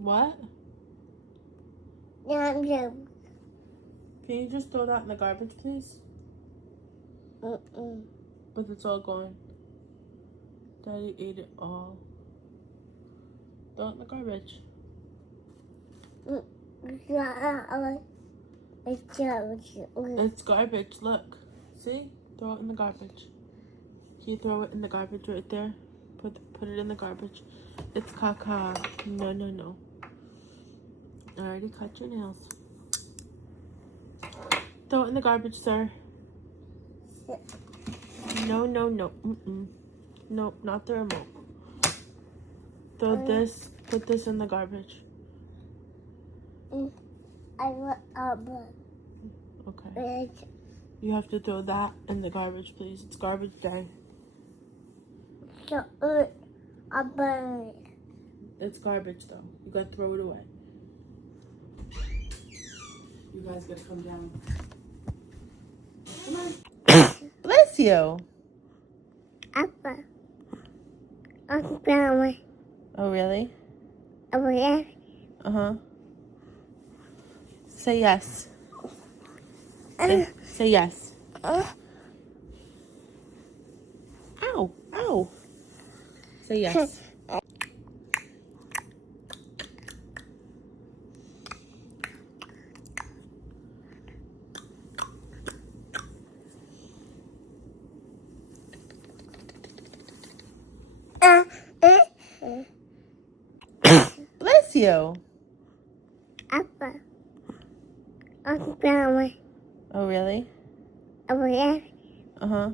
What? Yum, yum. Can you just throw that in the garbage, please? But it's all gone. Daddy ate it all. Throw it in the garbage. It's garbage, look. See? Throw it in the garbage. Can you throw it in the garbage right there? Put it in the garbage. It's caca. No, no, no. I already cut your nails. Throw it in the garbage, sir. No, no, no. Nope, not the remote. Throw this. Put this in the garbage. I want a book. Okay. You have to throw that in the garbage, please. It's garbage day. So, a bird. It's garbage, though. You gotta throw it away. You guys gotta come down. Come on. Bless you. Apple. Flower. Oh, really? Over there. Uh-huh. Say yes. Say yes. Ow. Ow. Say yes. Bless you. Apple. Flower. Oh, really? Over there. Uh-huh.